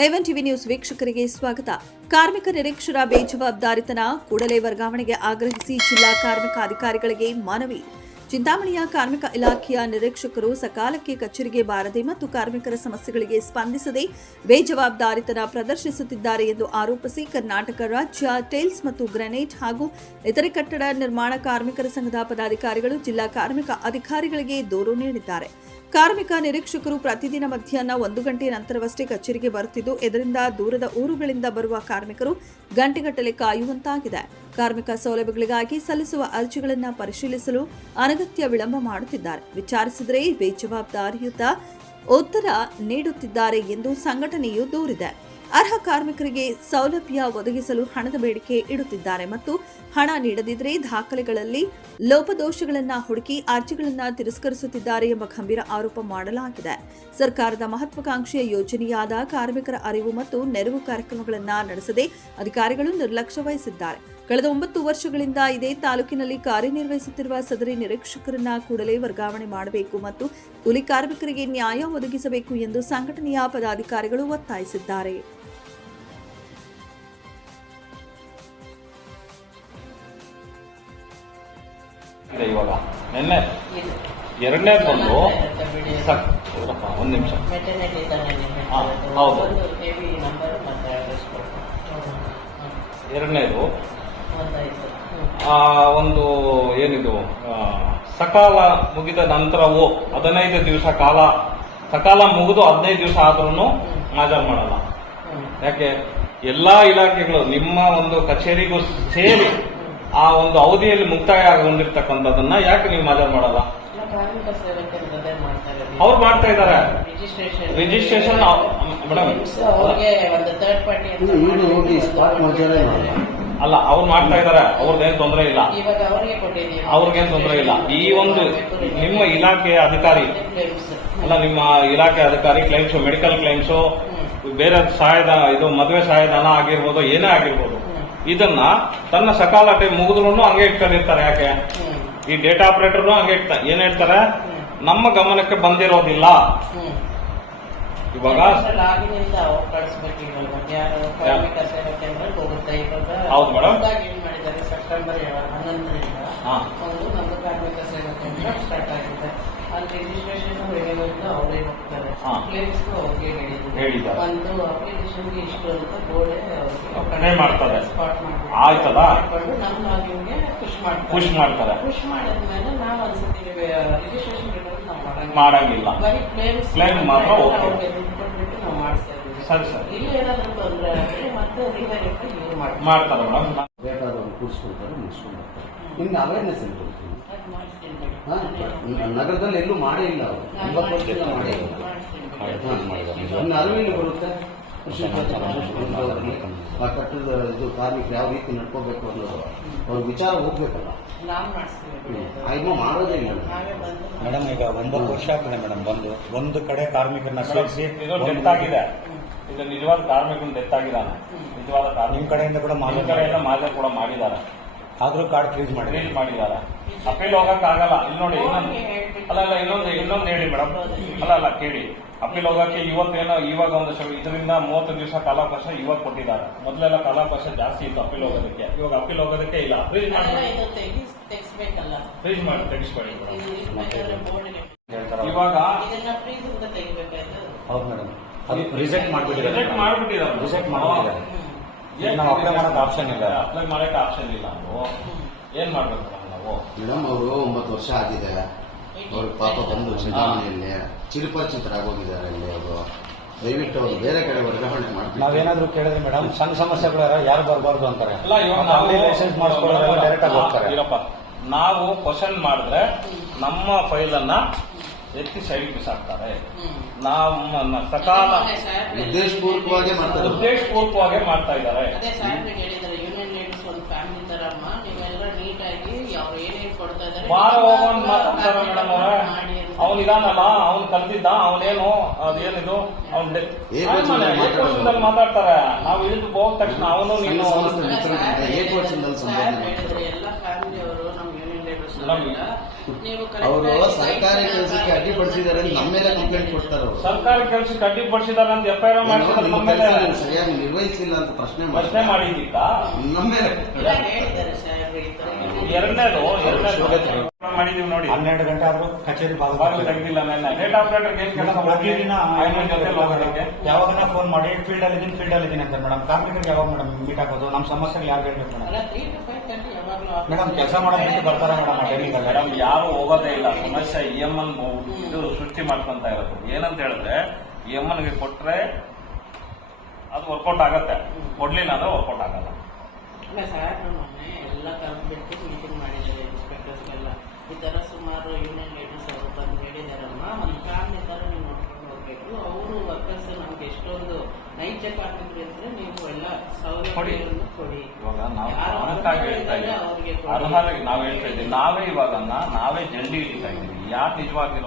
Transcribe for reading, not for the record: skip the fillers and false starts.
A1 TV news ವೀಕ್ಷಕರಿಗೆ ಸ್ವಾಗತ. ಕಾರ್ಮಿಕ ನಿರೀಕ್ಷರ ಬೇಜವಾಬ್ದಾರಿತನ ಕೂಡಲೇ ವರ್ಗಾವಣೆಗೆ ಆಗ್ರಹಿಸಿ ಜಿಲ್ಲಾ ಕಾರ್ಮಿಕ ಅಧಿಕಾರಿಗಳಿಗೆ ಮನವಿ. ಚಿಂತಾಮಣಿಯ ಕಾರ್ಮಿಕ ಇಲಾಖೆಯ ನಿರೀಕ್ಷಕರು ಸಕಾಲಕ್ಕೆ ಕಚೇರಿಗೆ ಬಾರದೆ ಮತ್ತು ಕಾರ್ಮಿಕರ ಸಮಸ್ಯೆಗಳಿಗೆ ಸ್ಪಂದಿಸದೆ ಬೇಜವಾಬ್ದಾರಿತನ ಪ್ರದರ್ಶಿಸುತ್ತಿದ್ದಾರೆ ಎಂದು ಆರೋಪಿಸಿ ಕರ್ನಾಟಕ ರಾಜ್ಯ ಟೈಲ್ಸ್ ಮತ್ತು ಗ್ರಾನೈಟ್ ಹಾಗೂ ಇತರೆ ಕಟ್ಟಡ ನಿರ್ಮಾಣ ಕಾರ್ಮಿಕರ ಸಂಘದ ಪದಾಧಿಕಾರಿಗಳು ಜಿಲ್ಲಾ ಕಾರ್ಮಿಕ ಅಧಿಕಾರಿಗಳಿಗೆ ದೂರು ನೀಡಿದ್ದಾರೆ. ಕಾರ್ಮಿಕ ನಿರೀಕ್ಷಕರು ಪ್ರತಿದಿನ ಮಧ್ಯಾಹ್ನ 1 ಗಂಟೆ ನಂತರವಷ್ಟೇ ಕಚೇರಿಗೆ ಬರುತ್ತಿದ್ದು, ಇದರಿಂದ ದೂರದ ಊರುಗಳಿಂದ ಬರುವ ಕಾರ್ಮಿಕರು ಗಂಟೆಗಟ್ಟಲೆ ಕಾಯುವಂತಾಗಿದೆ. ಕಾರ್ಮಿಕ ಸೌಲಭ್ಯಗಳಿಗಾಗಿ ಸಲ್ಲಿಸುವ ಅರ್ಜಿಗಳನ್ನು ಪರಿಶೀಲಿಸಲು ಅನಗತ್ಯ ವಿಳಂಬ ಮಾಡುತ್ತಿದ್ದಾರೆ. ವಿಚಾರಿಸಿದರೆ ಬೇಜವಾಬ್ದಾರಿಯುತ ಉತ್ತರ ನೀಡುತ್ತಿದ್ದಾರೆ ಎಂದು ಸಂಘಟನೆಯು ದೂರಿದೆ. ಅರ್ಹ ಕಾರ್ಮಿಕರಿಗೆ ಸೌಲಭ್ಯ ಒದಗಿಸಲು ಹಣದ ಬೇಡಿಕೆ ಇಡುತ್ತಿದ್ದಾರೆ ಮತ್ತು ಹಣ ನೀಡದಿದ್ದರೆ ದಾಖಲೆಗಳಲ್ಲಿ ಲೋಪದೋಷಗಳನ್ನು ಹುಡುಕಿ ಅರ್ಜಿಗಳನ್ನು ತಿರಸ್ಕರಿಸುತ್ತಿದ್ದಾರೆ ಎಂಬ ಗಂಭೀರ ಆರೋಪ ಮಾಡಲಾಗಿದೆ. ಸರ್ಕಾರದ ಮಹತ್ವಾಕಾಂಕ್ಷೆಯ ಯೋಜನೆಯಾದ ಕಾರ್ಮಿಕರ ಅರಿವು ಮತ್ತು ನೆರವು ಕಾರ್ಯಕ್ರಮಗಳನ್ನು ನಡೆಸದೆ ಅಧಿಕಾರಿಗಳು ನಿರ್ಲಕ್ಷ್ಯ ವಹಿಸಿದ್ದಾರೆ. ಕಳೆದ 9 ವರ್ಷಗಳಿಂದ ಇದೇ ತಾಲೂಕಿನಲ್ಲಿ ಕಾರ್ಯನಿರ್ವಹಿಸುತ್ತಿರುವ ಸದರಿ ನಿರೀಕ್ಷಕರನ್ನ ಕೂಡಲೇ ವರ್ಗಾವಣೆ ಮಾಡಬೇಕು ಮತ್ತು ಕೂಲಿ ಕಾರ್ಮಿಕರಿಗೆ ನ್ಯಾಯ ಒದಗಿಸಬೇಕು ಎಂದು ಸಂಘಟನೆಯ ಪದಾಧಿಕಾರಿಗಳು ಒತ್ತಾಯಿಸಿದ್ದಾರೆ. ಇವಾಗ ನಿನ್ನೆ ಎರಡನೇದು ಬಂದು ಒಂದು ನಿಮಿಷ ಹೌದು ಎರಡನೇದು ಒಂದು ಏನಿದು ಸಕಾಲ ಮುಗಿದ ನಂತರವೂ 15 ದಿವಸ ಕಾಲ ಸಕಾಲ ಮುಗಿದು 15 ದಿವಸ ಆದ್ರೂ ಹಾಜರು ಮಾಡಲ್ಲ. ಯಾಕೆ ಎಲ್ಲಾ ಇಲಾಖೆಗಳು ನಿಮ್ಮ ಒಂದು ಕಚೇರಿಗೂ ಸೇರಿ ಆ ಒಂದು ಅವಧಿಯಲ್ಲಿ ಮುಕ್ತಾಯಗೊಂಡಿರ್ತಕ್ಕಂಥದನ್ನ ಯಾಕೆ ನೀವು ಹಾಜರು ಮಾಡಲ್ಲ? ಅವ್ರು ಮಾಡ್ತಾ ಇದ್ದಾರೆ ರಿಜಿಸ್ಟ್ರೇಷನ್ ಮೇಡಮ್. ಅಲ್ಲ, ಅವ್ರು ಮಾಡ್ತಾ ಇದ್ದಾರೆ, ಅವ್ರದ್ದೇನು ತೊಂದರೆ ಇಲ್ಲ, ಅವ್ರಿಗೇನು ತೊಂದರೆ ಇಲ್ಲ. ಈ ಒಂದು ನಿಮ್ಮ ಇಲಾಖೆಯ ಅಧಿಕಾರಿ ಅಲ್ಲ, ನಿಮ್ಮ ಇಲಾಖೆ ಅಧಿಕಾರಿ ಕ್ಲೈಮ್ಸ್, ಮೆಡಿಕಲ್ ಕ್ಲೈಮ್ಸ್, ಬೇರೆ ಸಹಾಯದ ಇದು ಮದುವೆ ಸಹಾಯಧನ ಆಗಿರ್ಬೋದು, ಏನೇ ಆಗಿರ್ಬೋದು, ಇದನ್ನ ತನ್ನ ಸಕಾಲ ಟೈಮ್ ಮುಗಿದ್ರು ಹಂಗೆ ಇಟ್ಕೊಂಡಿರ್ತಾರೆ. ಯಾಕೆ ಈ ಡೇಟಾ ಆಪರೇಟರ್ನು ಹಂಗೆ ಏನ್ ಹೇಳ್ತಾರೆ, ನಮ್ಮ ಗಮನಕ್ಕೆ ಬಂದಿರೋದಿಲ್ಲ. ಇವಾಗ ಹೌದು ಮೇಡಮ್, ಸೆಪ್ಟೆಂಬರ್ 11ರಿಂದ ಒಂದು ನಮ್ಮ ಕಾರ್ಮಿಕ ಸೇವಾ ಕೇಂದ್ರ ಸ್ಟಾರ್ಟ್ ಆಗಿದೆ. ಅಲ್ಲಿ ರಿಜಿಸ್ಟ್ರೇಷನ್ ಅವರೇ ಹೋಗ್ತಾರೆ, ಕ್ಲೇಮ್ಸ್ ಅವ್ರಿಗೆ ಹೇಳಿದ್ದಾರೆ. ಒಂದು ಅಪ್ಲಿಕೇಶನ್ಗೆ ಇಷ್ಟು ಅಂತ ಬೋರ್ಡ್ ಮಾಡ್ತಾರೆ, ಆಯ್ತದ ನಮ್ಮ ಲಾಗಿನ್ಗೆ ಪುಷ್ ಮಾಡ್ತಾರೆ. ಪುಷ್ ಮಾಡಿದ್ಮೇಲೆ ನಾವು ಒಂದ್ಸತಿ ರಿಜಿಸ್ಟ್ರೇಷನ್ ನಾವು ಮಾಡಂಗಿಲ್ಲ, ಬರೀ ಕ್ಲೇಮ್ ಮಾತ್ರ ಅವ್ರಿಗೆ ದುಡ್ಡು ಕೊಟ್ಬಿಟ್ಟು ನಾವು ಮಾಡಿಸ್ತಾ ಇದ್ದೀವಿ. ಸರಿ ಸರ್, ಇಲ್ಲಿ ಏನಾದ್ರು ತೊಂದರೆ ಆದರೆ ಮತ್ತೆ ರಿವೈರಿಫೈ ಇವ್ರು ಮಾಡ್ತಾರೆ ಮೇಡಮ್. ಬೇಕಾದವರು ಕೂರಿಸ್ಕೊಳ್ತಾರೆ, ಮುಗಿಸ್ಕೊಂಡು ಬರ್ತಾರೆ. ನಿಮ್ಗೆ ಅವೇರ್ನೆಸ್ ಅಂತ ನಗರದಲ್ಲಿ ಎಲ್ಲೂ ಮಾಡೇ ಇಲ್ಲ, ಅವರು 9 ವರ್ಷದಿಂದ ಮಾಡೇ ಇಲ್ಲ. ಇನ್ನು ಅರಿವಿನ ಬರುತ್ತೆ ಆ ಕಟ್ಟಡದ ಇದು ಕಾರ್ಮಿಕರು ಯಾವ ರೀತಿ ನಡ್ಕೋಬೇಕು ಅನ್ನೋದು ಅವ್ರ ವಿಚಾರ ಹೋಗ್ಬೇಕಲ್ಲ. ಆಯ್ಮ ಮಾಡೋದೇ ಇಲ್ಲ ಮೇಡಮ್. ಈಗ 9 ವರ್ಷ ಆಗ್ತದೆ ಮೇಡಮ್ ಬಂದು ಒಂದು ಕಡೆ ಕಾರ್ಮಿಕರನ್ನ ಸೇರಿಸಿ ಡೆತ್ ಆಗಿದೆ. ಇದು ನಿಜವಾದ ಕಾರ್ಮಿಕನ ಡೆತ್ ಆಗಿದ್ದಾನೆ. ನಿಜವಾದ ನಿಮ್ ಕಡೆಯಿಂದ ಕೂಡ ಮಾಜರ್ ಕೂಡ ಮಾಡಿದ್ದಾರೆ, ಆದ್ರೂ ಕಾರ್ಡ್ ಫ್ರೀಜ್ ಮಾಡಿದ್ದಾರೆ. ಅಪೀಲ್ ಹೋಗಕ್ ಆಗಲ್ಲ. ಇಲ್ಲಿ ನೋಡಿ, ಅಲ್ಲ ಇನ್ನೊಂದು ಹೇಳಿ ಮೇಡಮ್. ಅಲ್ಲ ಕೇಳಿ, ಅಪೀಲ್ ಹೋಗಕ್ಕೆ ಇವಾಗ ಒಂದು ಇದರಿಂದ 30 ದಿವಸ ಕಾಲಾವಕಾಶ ಇವಾಗ ಕೊಟ್ಟಿದ್ದಾರೆ. ಮೊದಲೆಲ್ಲ ಕಾಲಾವಕಾಶ ಜಾಸ್ತಿ ಇತ್ತು ಅಪೀಲ್ ಹೋಗೋದಕ್ಕೆ, ಇವಾಗ ಅಪೀಲ್ ಹೋಗೋದಕ್ಕೆ ಇಲ್ಲ. ಫ್ರೀಜ್ ಮಾಡಿ ತೆಗಿಸ್ಕೊಳ್ಳಿ ಇವಾಗ. ಹೌದು ಮೇಡಮ್, ಅದು ರಿಜೆಕ್ಟ್ ಮಾಡ್ಬಿಟ್ಟಿದ್ದಾರೆ. ನಾವು ಅಪ್ಲೈ ಮಾಡಕ್ ಆಪ್ಷನ್ ಇಲ್ಲ. ಅಪ್ಲೈ ಮಾಡಕ್ಕೆ ಆಪ್ಷನ್ ಇಲ್ಲ. ಏನ್ ಮಾಡ್ಬೇಕು ನಾವು? ಮೇಡಮ್ ಅವರು 9 ವರ್ಷ ಆಗಿದೆ. ಅವ್ರಿಗೆ ಪಾಪ ಬಂದು ಚಿಂತಾಮಣಿಯಲ್ಲಿ ಚಿರಪರಿಚಿತರಾಗೋಗಿದ್ದಾರೆ. ಅಲ್ಲಿ ಅವರು ದಯವಿಟ್ಟು ಅವರು ಬೇರೆ ಕಡೆ ವರ್ಗಾವಣೆ ಮಾಡ್ತಾರೆ. ನಾವೇನಾದ್ರೂ ಕೇಳಿದ್ರೆ ಮೇಡಮ್, ಸಣ್ಣ ಸಮಸ್ಯೆಗಳು ಯಾರು ಬರಬಾರ್ದು ಅಂತಾರೆ. ಅಲ್ಲ, ಇವಾಗ ನಾವು ಲೈಸೆನ್ಸ್ ಮಾಡಿಸ್ಕೊಳ್ಳೋದ್ರಲ್ಲಿ ಡೈರೆಕ್ಟ್ ಆಗಿ ಹೋಗ್ತಾರೆ. ನಾವು ಕ್ವಶನ್ ಮಾಡಿದ್ರೆ ನಮ್ಮ ಫೈಲ್ ಅನ್ನ ಎತ್ತಿ ಸೈಡ್ ಬಿಸಾಕ್ತಾರೆ. ನಮ್ಮ ಸಕಾಲ ಉದ್ದೇಶಪೂರ್ವಕವಾಗಿ ಮಾಡ್ತಾ ಇದ್ದಾರೆ. ವಾರ ಹೋಗೋನ್ ಮಾತಾಡ್ತಾರೆ ಮೇಡಮ್ ಅವರೇ. ಅವ್ನು ಇದಾನಲ್ಲ, ಅವ್ನು ಕಲ್ತಿದ್ದ, ಅವನೇನು ಅದೇನಿದು ಅವ್ನು ಮಾತಾಡ್ತಾರೆ. ನಾವು ಇಳಿದು ಹೋದ ತಕ್ಷಣ ಅವನು ನೀನು ನೀವು ಅವರು ಸರ್ಕಾರಿ ಕೆಲಸಕ್ಕೆ ಅಡ್ಡಿಪಡಿಸಿದ್ದಾರೆ ಅಂತ ನಮ್ಮ ಮೇಲೆ ಕಂಪ್ಲೇಂಟ್ ಕೊಡ್ತಾರೆ ಅವರು. ಸರ್ಕಾರಿ ಕೆಲಸಕ್ಕೆ ಅಡ್ಡಿಪಡಿಸಿದಾರೆ ಅಂತ FIR ಮಾಡಿಸಿದ್ರೆ ನಮ್ಮ ಮೇಲೆ ಸರಿಯಾಗಿ ನಿರ್ವಹಿಸಿಲ್ಲ ಅಂತ ಪ್ರಶ್ನೆ ಮಾಡಿದ್ದಿಕ್ಕ. ನಮ್ಮ ಮೇಲೆ ಹೇಳಿದ್ದಾರೆ ಸಾಹೇಬ್ರು ಈ ತರ ಎರಡನೇದು ಮಾಡಿದೀವಿ ನೋಡಿ. 12 ಗಂಟೆ ಆದ್ರೂ ಕಚೇರಿ ಬಾಗಿಲು ತೆಗೆದಿಲ್ಲ. ಡೇಟ್ ಆಪರೇಟರ್ ಪ್ರತಿದಿನ ಯಾವಾಗ ಫೋನ್ ಮಾಡಿ ಫೀಲ್ಡ್ ಅಲ್ಲಿ ಇದೀನಿ ಅಂತ ಮೇಡಮ್. ಕಾರ್ಮಿಕರಿಗೆ ಯಾವಾಗ ಮೇಡಮ್ ಮೀಟ್ ಆಗೋದು? ನಮ್ಮ ಸಮಸ್ಯೆಗಳು ಯಾರು ಹೇಳ್ಬೇಕು ಮೇಡಮ್? ಅಲ್ಲ 3 to 5 ಗಂಟೆ ಯಾವಾಗಲೂ ಮೇಡಮ್ ಕೆಲಸ ಮಾಡೋದಕ್ಕೆ ಬರ್ತಾರೆ ಮೇಡಮ್ ಆ ಟೈಮಿಂಗ್ ಅಲ್ಲಿ. ಮೇಡಮ್ ಯಾರು ಹೋಗೋದೇ ಇಲ್ಲ. ಸಮಸ್ಯೆ EMN ಇದು ಸೃಷ್ಟಿ ಮಾಡ್ಕೊಂತ ಇರೋದು. ಏನಂತ ಹೇಳಿದ್ರೆ EMN ಗೆ ಕೊಟ್ರೆ ಅದು ವರ್ಕೌಟ್ ಆಗತ್ತೆ, ಕೊಡ್ಲಿಲ್ಲ ಅಂದ್ರೆ ವರ್ಕೌಟ್ ಆಗಲ್ಲ. ಅಲ್ಲ ಸಾಹೇಬ್ರು ಮೊನ್ನೆ ಎಲ್ಲ ಕರೆದ್ಬಿಟ್ಟು ಮೀಟಿಂಗ್ ಮಾಡಿದ್ದಾರೆ ಇನ್ಸ್ಪೆಕ್ಟರ್ಸ್ಗೆಲ್ಲ. ಈ ತರ ಸುಮಾರು ಯೂನಿಯನ್ ಲೀಡರ್ಸ್ ಅವರು ಬಂದು ಹೇಳಿದಾರಮ್ಮ, ಒಂದು ಕಾರಣ ತರ ನೀವು ನೋಡ್ಕೊಂಡು ಹೋಗ್ಬೇಕು. ಅವರು ವರ್ಕರ್ಸ್ ನಮ್ಗೆ ಎಷ್ಟೊಂದು ನೈಜ ಕಾರ್ಮಿಕರು ಇದ್ರೆ ನೀವು ಎಲ್ಲ ಸೌಲಭ್ಯವನ್ನು ಕೊಡಿ. ಇವಾಗ ನಾವು ಯಾರು ಅರ್ಹವಾಗಿ ಹೇಳ್ತಾ ಇದ್ದೀವಿ, ಅವ್ರಿಗೆ ಅರ್ಹವಾಗಿ ನಾವು ಹೇಳ್ತಾ ಇದ್ದೀವಿ. ನಾವೇ ಇವಾಗ ನಾವೇ ಜಂಡಿ ಹಿಡಿತಾ ಇದ್ದೀವಿ. ಯಾರು ನಿಜವಾಗಿರೋ